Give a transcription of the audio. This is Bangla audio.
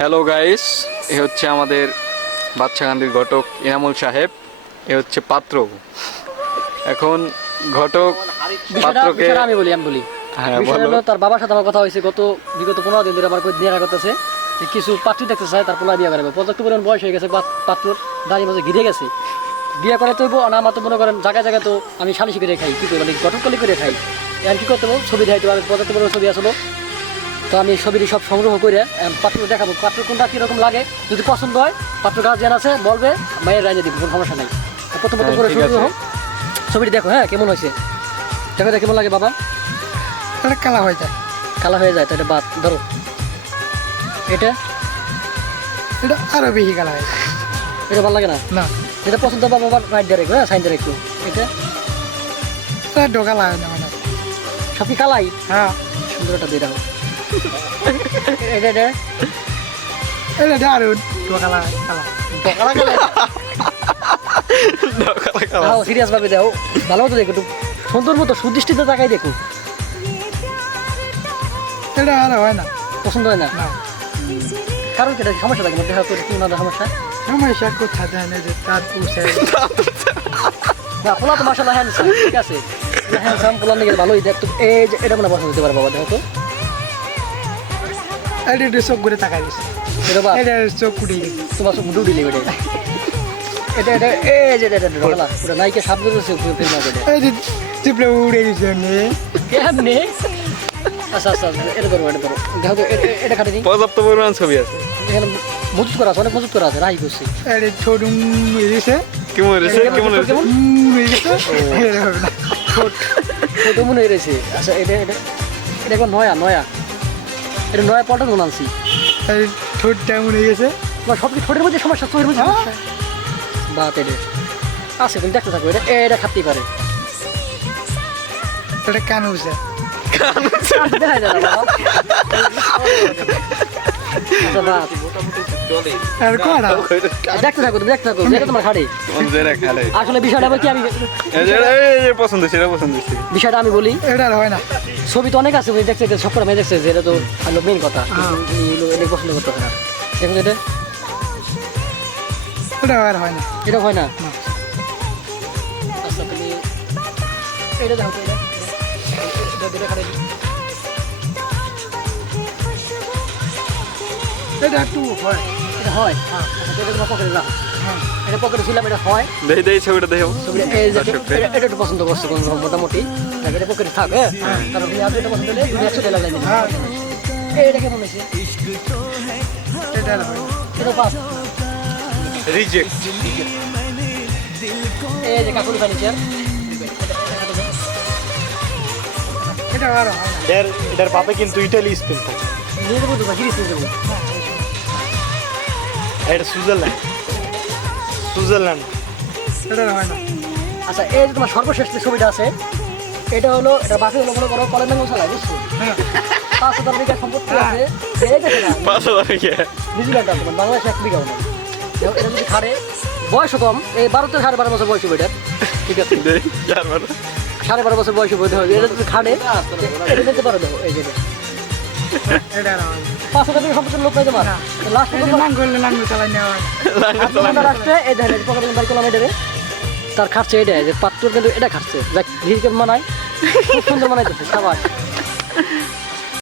হ্যালো গাইস, এ হচ্ছে আমাদের বাচ্চাকান্দির ঘটক ইনামুল সাহেব। এ হচ্ছে পাত্র। এখন ঘটক পাত্রকে আমি বলি হ্যাঁ বিষয় বলো। হলো তার বাবার সাথে আমার কথা হয়েছে বিগত 15 দিন ধরে আমার বিয়ে করতেছে যে কিছু পাত্রী দেখতে চায় তার পোলা বিয়ে করবে। পর্যাপ্ত পরিমাণ বয়স হয়ে গেছে, পাত্রর দাঁড়িয়ে মাঝে ঘিরে গেছে, বিয়ে করে তৈব না। আমার তো মনে করেন জায়গায় জায়গায় তো আমি সালিশি করে খাই, কি করে মানে ঘটকলি করে খাই। এখন কি করতে হবে, ছবি দেখাইতে হবে, পর্যাপ্ত পরিমাণ ছবি আসলো। তো আমি ছবিটি সব সংগ্রহ করে পাত্র দেখাবো, পাত্র কোনটা কীরকম লাগে। যদি পছন্দ হয় পাত্র গার্জিয়ান আছে বলবে, মায়ের রাইনে দিব, কোনো সমস্যা নাই। প্রথম করে ঠিক আছে। ছবিটি দেখো, হ্যাঁ কেমন হয়েছে দেখো, কেমন লাগে বাবা। কালা হয়ে যায়, কালা হয়ে যায় তো এটা বাদ ধরো। এটা এটা আরো বেশি কালা হয়ে যায়। এটা ভালো লাগে না, না যেটা পছন্দ হবে বাবা রাইট দিয়ে রাখবো, হ্যাঁ সাইন দিয়ে রাখবো। এটা এটা কালা হয় না মানে। সব কি কালাই? হ্যাঁ সুন্দর একটা দিয়ে রাখো। এটা এটা এটা দারুন কালা কালা দাও, সিরিয়াস ভাবে দাও, ভালো মতো দেখো, একটু সুন্দর মতো সুদৃষ্টিতে তাকাই দেখো। এটা আর হয় না, পছন্দ হয় না না কারণ কি, এটা সমস্যা থাকে দেখা করে কি না সমস্যা। সমস্যা কোথায় যায় না যে তার পুষে না পোলা তো মাসাল্লাহ হ্যান্ডসাম, ঠিক আছে, হ্যান্ডসাম পোলা নিয়ে ভালোই দেখতো। এই যে এটা মানে পছন্দ হতে পারে বাবা, দেখো তো এটা একটু চোখ ঘুরে তাকাই দিচ্ছে, এটা বা এটা চোখ কুড়ি গেছে। তোমার সব মুডু দিলে এটা এটা এটা এই যে এটা ঢোকালা পুরো নাইকে সাপ ধরেছে ফিল্ম করে এই যে চিপলে উড়ে গেছে কেমনে। আচ্ছা আচ্ছা এটা ধরো, এটা ধরো, দেখো তো এটা খাটে নি, পর্যাপ্ত পরিমাণ ছবি আছে। এখানে মজুত করা আছে, অনেক মজুত করা আছে, রাই করছি। এটা ছোট উড়ে গেছে, কেমন হয়েছে কেমন হয়েছে? উড়ে গেছে, এটা হবে না। ছোট মনে হয়েছে। আচ্ছা এটা এটা এটা একবার নয়া এটা নয়া পল্টন মনে আনছি। এই ঠোঁটটা উড়ে গেছে, তোমার সব কি ঠোঁটের মধ্যে সমস্যা, চোখের মধ্যে সমস্যা? বাত এটা আছে, তুমি দেখতে থাকো, এটা এটা খাতেই পারে। এটা কান উঠছে, দেখা যায় না বাবা। আচ্ছা বাত আর কটা দেখতে থাকো, তুমি দেখতে থাকো, যেটা তোমার খাটে। আসলে বিষয়টা বলছি আমি, পছন্দ হয়েছে, এটা পছন্দ হয়েছে। বিষয়টা আমি বলি, এটা আর হয় না। ছবি তো অনেক আছে, তুমি দেখছে সব করে মেয়ে দেখছে যে এটা তো হলো মেন কথা, এটা পছন্দ করতে হবে না। দেখো এটা এটা আর হয় না। এটা হয় না। আচ্ছা তুমি এটা দেখো তো, এটা খাটে। এটা একটু হয়, এটা হয়, হ্যাঁ। আচ্ছা এটা তোমার পকেটে রাখো, হ্যাঁ এটা পকেটে ছিলাম, এটা হয়। দেখি দেখি ছবিটা দেখো। ছবিটা এই যে এটা একটু পছন্দ করছে কোন মোটামুটি, এটা পকেটে থাক, হ্যাঁ। কারণ এই আপনি এটা পছন্দ হলে তুমি 100 টাকা লাগবে। হ্যাঁ এটা কেমন হয়েছে? এটা আর হয় না। এটা পাস। রিজেক্ট। এই যে কাকুলি ফার্নিচার, এটা আর হয় না। এটার বাপে কিন্তু ইটালি স্পেন থাকে, নিয়ে দেবো তো গিরিস নিয়ে দেবো। এটা সুইজারল্যান্ড এটা আর হয় না। আচ্ছা এই যে তোমার সর্বশেষ যে ছবিটা আছে, এটা হলো, এটা বাকি হলো মনে করো কলেজ মশালায়, বুঝছো? হ্যাঁ 5,000 বিঘা সম্পত্তি আছে, বেড়ে গেছে না। 5,000 টাকা। নিউজিল্যান্ড আছে, বাংলাদেশে 1 বিঘাও নেই। এটা যদি খাড়ে, বয়স কম, এই 12 থেকে 12.5 বছর বয়স হবে এটা, ঠিক আছে, দেখি, চারবার। 12.5 বছর বয়স হবে এটা যদি খাড়ে, এটা দিতে পারো। দেখো এই যে এটা আর হয় না। 5,000 বিঘা সম্পত্তির লোক পাই তোমার লাস্ট এই যে নাম করলে নাম চালাই নেওয়া হয়। রাখতে এই দেখেন পকেটের বাড়ি করলাম এটা, তার খাচ্ছে এটা, যে পাত্র কিন্তু এটা খাচ্ছে, যাক ঘিরকে মানায়, খুব সুন্দর মানাইতেছে, সাবাস।